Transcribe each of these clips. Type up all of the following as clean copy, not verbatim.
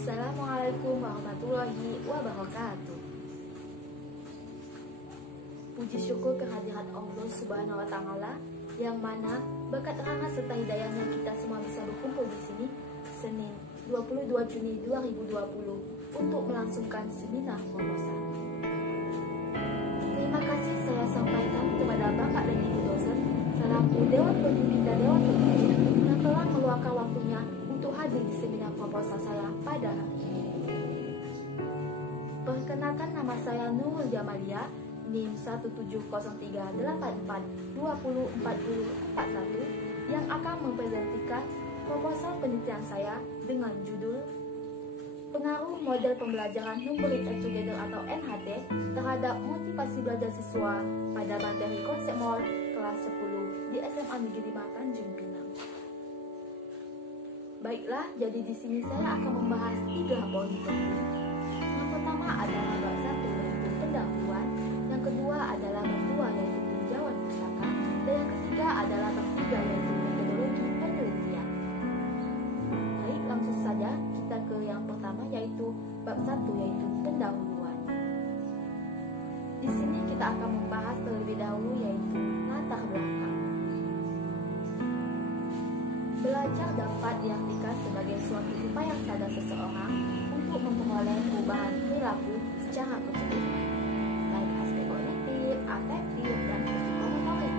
Assalamualaikum warahmatullahi wabarakatuh. Puji syukur kehadirat Allah Subhanahu wa Ta'ala, yang mana berkat rahmat serta hidayahnya kita semua bisa berkumpul di sini Senin 22 Juni 2020 untuk melangsungkan seminar proposal. Terima kasih saya sampaikan kepada Bapak dan Ibu dosen selaku Dewan Pembimbing dan Dewan Pembimbing yang telah meluangkan waktunya untuk hadir di seminar proposal saya pada hari ini. Perkenalkan, nama saya Nurul Jamalia, NIM 17384204041, yang akan mempresentasikan proposal penelitian saya dengan judul Pengaruh Model Pembelajaran Numbering Add Together atau NHT terhadap motivasi belajar siswa pada materi konsep MOL kelas 10 di SMA Negeri 5 Tanjung Pinang. Baiklah, jadi di sini saya akan membahas 3 poin penting. Yang pertama adalah bab 1 yaitu pendahuluan, yang kedua adalah bab 2 yaitu peninjauan pustaka, dan yang ketiga adalah bab 3 yaitu metodologi penelitian. Baik, langsung saja kita ke yang pertama yaitu bab 1 yaitu pendahuluan. Di sini kita akan membahas terlebih dahulu yaitu latar belakang. Belajar dapat diartikan sebagai suatu upaya sadar seseorang untuk memperoleh perubahan perilaku secara keseluruhan, baik aspek kognitif, afektif, dan psikomotorik.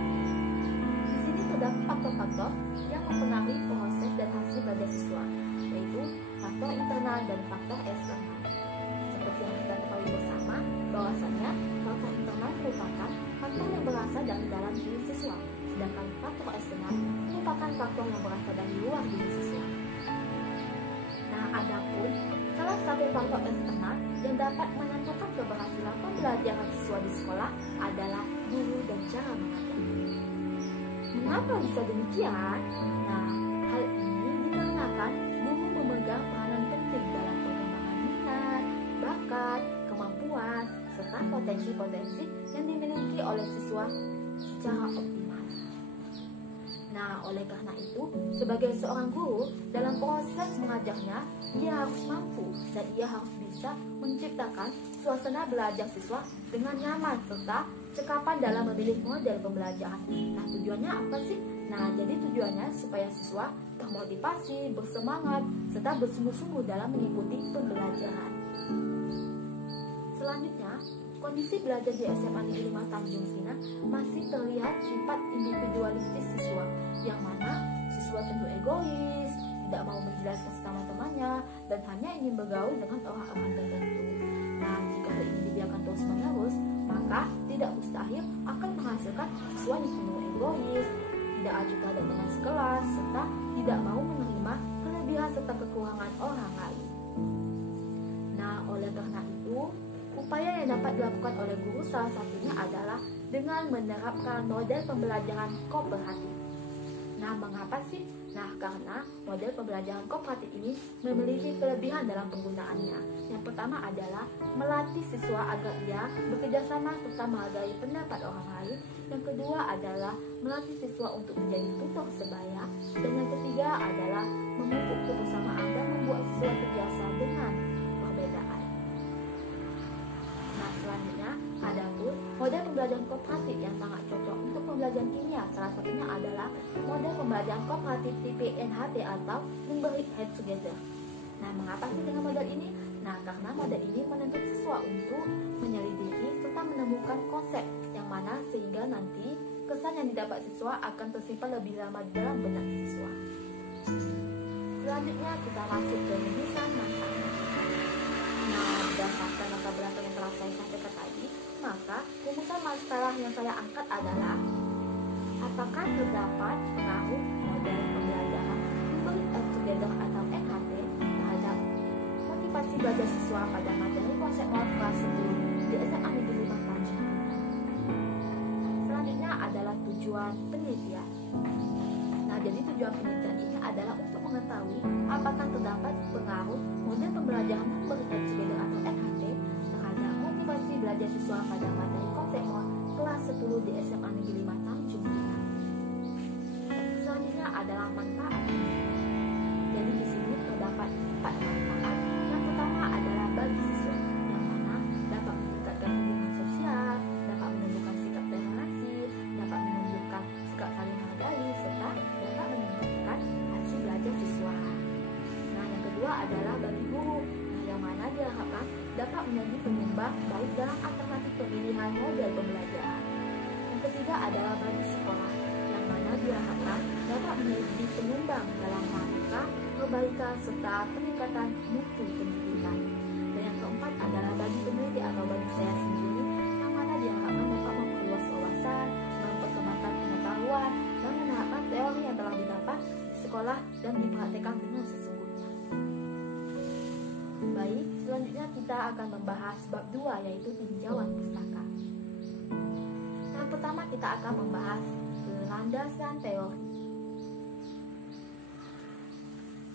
Di sini terdapat faktor-faktor yang mempengaruhi proses dan hasil belajar siswa, yaitu faktor internal dan faktor eksternal. Seperti yang kita ketahui bersama, bahwasanya faktor internal merupakan faktor yang berasal dari dalam diri siswa, sedangkan faktor eksternal merupakan faktor yang berasal dari luar diri siswa. Nah, adapun salah satu faktor eksternal yang dapat menentukan keberhasilan pembelajaran siswa di sekolah adalah guru dan cara mengajar. Mengapa bisa demikian? Nah, hal ini dikarenakan guru memegang peranan penting dalam perkembangan minat, bakat, kemampuan, serta potensi-potensi yang dimiliki oleh siswa secara optimal. Nah, oleh karena itu, sebagai seorang guru, dalam proses mengajarnya, ia harus mampu dan ia harus bisa menciptakan suasana belajar siswa dengan nyaman serta cekapan dalam memilih model pembelajaran. Nah, tujuannya apa sih? Nah, jadi tujuannya supaya siswa termotivasi, bersemangat, serta bersungguh-sungguh dalam mengikuti pembelajaran. Selanjutnya, kondisi belajar di SMA Negeri 5 Tanjung Pinang masih terlihat sifat individualistis siswa, yang mana siswa cenderung egois, tidak mau menjelaskan sesama temannya, dan hanya ingin bergaul dengan orang-orang tertentu. Nah, jika hal ini dibiarkan terus-menerus, maka tidak mustahil akan menghasilkan siswa yang cenderung egois, tidak acuh terhadap teman sekelas, serta tidak mau menerima kelebihan serta kekurangan orang lain. Nah, oleh karena itu, upaya yang dapat dilakukan oleh guru salah satunya adalah dengan menerapkan model pembelajaran kooperatif. Nah, mengapa sih? Nah, karena model pembelajaran kooperatif ini memiliki kelebihan dalam penggunaannya. Yang pertama adalah melatih siswa agar ia bekerjasama serta menghargai pendapat orang lain. Yang kedua adalah melatih siswa untuk menjadi tutor sebaya. Dan yang ketiga adalah memupuk kebersamaan dan membuat siswa terbiasa dengan perbedaan. Nah, selanjutnya adapun model pembelajaran kooperatif yang sangat cocok untuk pembelajaran kimia. Salah satunya adalah model pembelajaran kooperatif tipe NHT atau Numbering Add Together. Nah, mengapa sih dengan model ini? Nah, karena model ini menuntut siswa untuk menyelidiki serta menemukan konsep yang mana sehingga nanti kesan yang didapat siswa akan tersimpan lebih lama dalam benak siswa. Selanjutnya kita masuk ke rumusan masalah. Nah, berdasarkan latar belakang yang telah saya sampaikan tadi, maka rumusan masalah yang saya angkat adalah apakah terdapat pengaruh model pembelajaran Numbering Add Together atau NHT terhadap motivasi belajar siswa pada materi konsep MOL kelas 10 di SMA Negeri 5 Tanjung Pinang. Selanjutnya adalah tujuan penelitian. Nah, jadi tujuan penelitian ini adalah untuk mengetahui apakah terdapat pengaruh model pembelajaran Numbering Add Together atau NHT terhadap motivasi belajar siswa pada materi konsep MOL kelas 10 di SMA Negeri 5 Tanjung Pinang. Selanjutnya adalah manfaat. Jadi di sini terdapat 4 manfaat. Yang kedua adalah bagi guru, yang mana diharapkan dapat menjadi penyumbang baik dalam alternatif pemilihan model pembelajaran. Yang ketiga adalah bagi sekolah, yang mana diharapkan dapat menjadi penyumbang dalam melakukan perbaikan serta peningkatan mutu pendidikan. Dan yang keempat adalah bagi peneliti atau bagi saya sendiri, yang mana diharapkan dapat memperluas wawasan, memperkembangkan pengetahuan, dan menerapkan teori yang telah didapat di sekolah dan dipraktikkan dengan sesungguhnya. Baik, selanjutnya kita akan membahas bab 2, yaitu tinjauan pustaka. Yang pertama kita akan membahas landasan teori.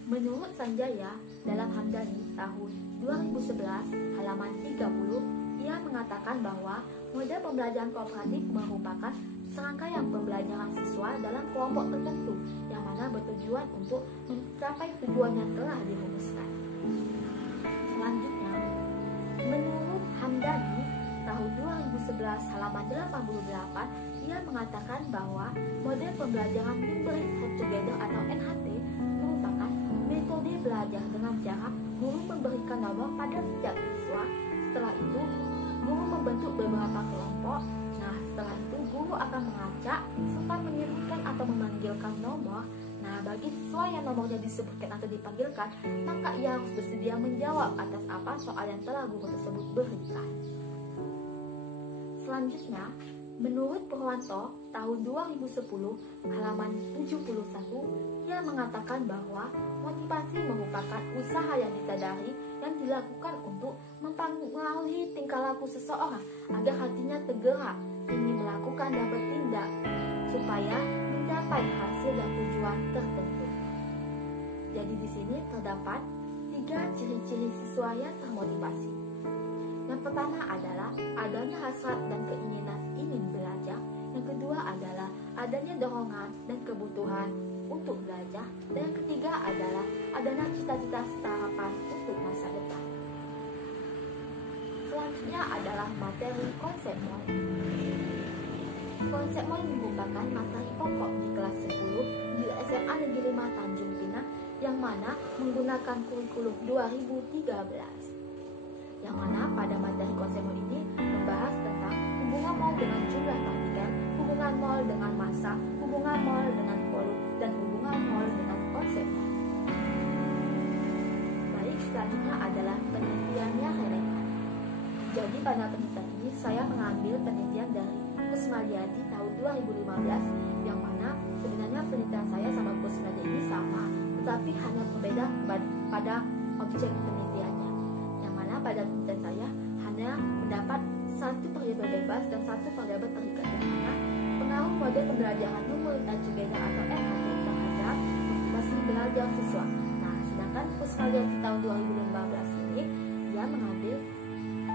Menurut Sanjaya dalam Hamdani tahun 2011 halaman 30, ia mengatakan bahwa model pembelajaran kooperatif merupakan serangkaian pembelajaran siswa dalam kelompok tertentu yang mana bertujuan untuk mencapai tujuan yang telah dirumuskan. Selanjutnya, menurut Hamdani tahun 2011 halaman 88, ia mengatakan bahwa model pembelajaran Numeric Head Together atau NHT merupakan metode belajar dengan cara guru memberikan nomor pada setiap siswa. Setelah itu, guru membentuk beberapa kelompok. Nah, setelah itu guru akan mengacak serta menyebutkan atau memanggilkan nomor. Nah, bagi siswa yang nomornya disebutkan atau dipanggilkan, maka ia harus bersedia menjawab atas apa soal yang telah guru tersebut berikan. Selanjutnya, menurut Purwanto tahun 2010 halaman 71, ia mengatakan bahwa motivasi merupakan usaha yang disadari yang dilakukan untuk mempengaruhi tingkah laku seseorang agar hatinya tergerak ingin melakukan dan bertindak supaya mencapai hasil dan tujuan tertentu. Jadi di sini terdapat 3 ciri-ciri siswa yang termotivasi. Yang pertama adalah adanya hasrat dan keinginan ingin belajar. Yang kedua adalah adanya dorongan dan kebutuhan untuk belajar. Dan yang ketiga adalah adanya cita-cita serta harapan untuk masa depan. Selanjutnya adalah materi konsep MOL. Konsep MOL merupakan materi pokok di kelas 10 di SMA Negeri 5 Tanjung Pinang yang mana menggunakan kurikulum 2013. Yang mana pada materi konsep MOL ini membahas tentang hubungan MOL dengan jumlah partikel, hubungan MOL dengan massa, hubungan MOL dengan volume, dan hubungan MOL dengan konsep MOL. Baik, selanjutnya adalah penelitiannya relevan. Jadi pada penelitian ini saya mengambil penelitian dari Kusmaliadi tahun 2015, yang mana sebenarnya penelitian saya sama Kusmaliadi ini sama, tetapi hanya berbeda pada objek penelitiannya. Yang mana pada penelitian saya hanya mendapat satu variabel bebas dan satu variabel terikat, yang mana pengaruh model pembelajaran Numeric Head Together atau NHT terhadap motivasi belajar siswa. Nah, sedangkan Kusmaliadi tahun 2015 ini dia mengambil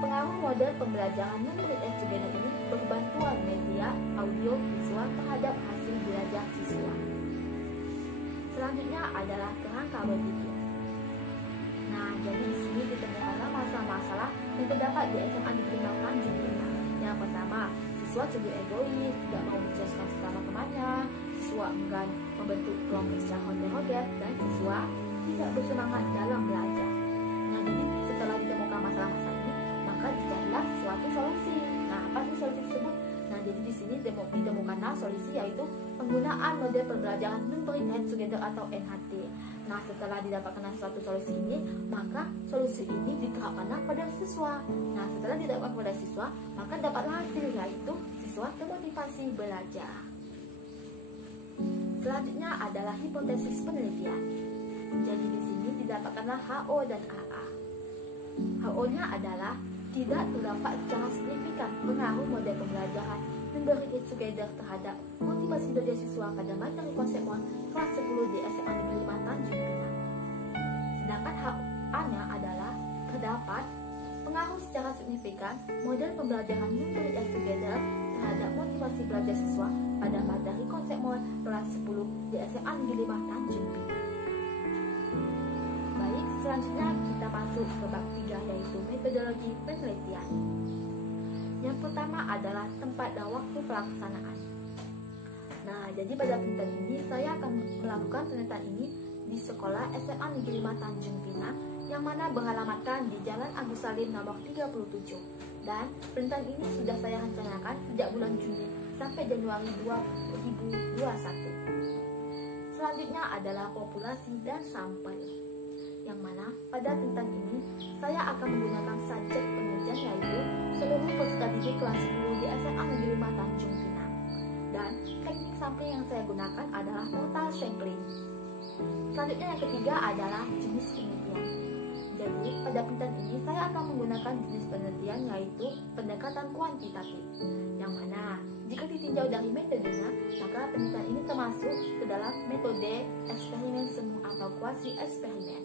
pengaruh model pembelajaran Numeric Head Together ini berbantuan media audio visual terhadap hasil belajar siswa. Selanjutnya adalah kerangka berpikir. Nah, jadi di sini ditemukanlah masalah-masalah yang terdapat di SMA Negeri 5 Tanjung Pinang. Yang pertama, siswa cenderung egois, tidak mau menjelaskan sesama temannya, siswa enggan membentuk kelompok secara heterogen, dan siswa tidak bersemangat dalam belajar. Nah, jadi setelah ditemukan masalah-masalah ini, maka dicarilah suatu solusi. Nah, apa sih solusi tersebut? Nah, jadi di sini ditemukanlah solusi, yaitu penggunaan model pembelajaran Numeric Head Together atau NHT. Nah, setelah didapatkan suatu solusi ini, maka solusi ini diterapkanlah pada siswa. Nah, setelah diterapkan pada siswa, maka dapatlah hasil, yaitu siswa termotivasi belajar. Selanjutnya adalah hipotesis penelitian. Jadi di sini didapatkanlah HO dan AA. HO-nya adalah tidak terdapat secara signifikan pengaruh model pembelajaran Numeric Head Together terhadap motivasi belajar siswa pada materi konsep MOL kelas 10 di SMA Negeri 5 Tanjung Pinang. Sedangkan HA-nya adalah terdapat pengaruh secara signifikan model pembelajaran Numeric Head Together terhadap motivasi belajar siswa pada materi konsep MOL kelas 10 di SMA Negeri 5 Tanjung Pinang. Baik, selanjutnya kita masuk ke bab 3, yaitu metodologi penelitian. Yang pertama adalah tempat dan waktu pelaksanaan. Nah, jadi pada penelitian ini saya akan melakukan penelitian ini di sekolah SMA Negeri 5 Tanjung Pinang yang mana beralamatkan di Jalan Agus Salim nomor 37. Dan perintilan ini sudah saya rencanakan sejak bulan Juni sampai Januari 2021. Selanjutnya adalah populasi dan sampel, yang mana pada perintilan ini saya akan menggunakan subjek penelitian yaitu seluruh peserta didik kelas 10 di SMA Negeri 5 Tanjung Pinang. Dan teknik sampling yang saya gunakan adalah total sampling. Selanjutnya yang ketiga adalah jenis penelitian. Jadi pada perintilan ini saya akan menggunakan jenis penelitian yaitu pendekatan kuantitatif, yang mana jika ditinjau dari metodenya, maka penelitian ini termasuk ke dalam metode eksperimen semu atau kuasi eksperimen.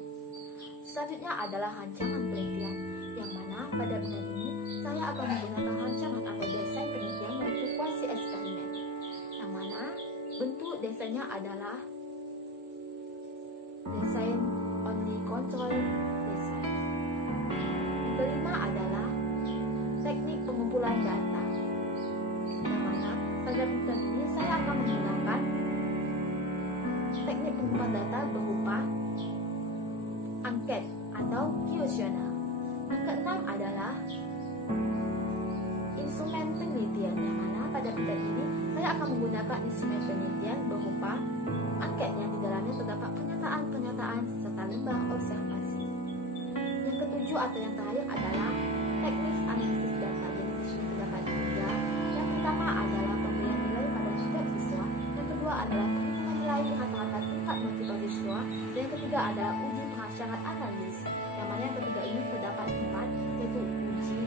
Selanjutnya adalah rancangan penelitian, yang mana pada penelitian ini saya akan menggunakan rancangan atau desain penelitian yaitu kuasi eksperimen, yang mana bentuk desainnya adalah desain only control design. Yang kelima adalah teknik pengumpulan data, yang mana pada penelitian ini saya akan menggunakan teknik pengumpulan data berupa angket atau kuesioner. Yang keenam adalah instrumen penelitian, yang mana pada penelitian ini saya akan menggunakan instrumen penelitian berupa angket yang di dalamnya terdapat pernyataan-pernyataan serta lembar observasi. Yang ketujuh atau yang terakhir adalah teknik analisis data. Jadi di sini terdapat tiga. Yang pertama adalah pemberian nilai pada setiap siswa. Yang kedua adalah perhitungan nilai rata-rata tingkat motivasi siswa. Dan yang ketiga adalah uji prasyarat analis. Yang mana yang ketiga ini terdapat 4, yaitu uji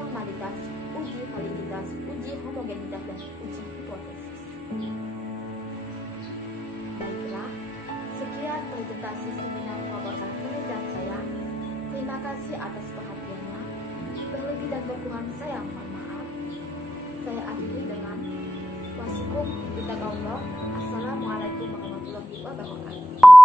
normalitas, uji validitas, uji homogenitas, dan uji hipotesis. Baiklah, sekian presentasi seminar proposal penelitian saya. Terima kasih atas perhatiannya. Berlebih dan berkurang saya mohon maaf. Saya akhiri dengan wasikum bittaqullah. Assalamualaikum warahmatullahi wabarakatuh.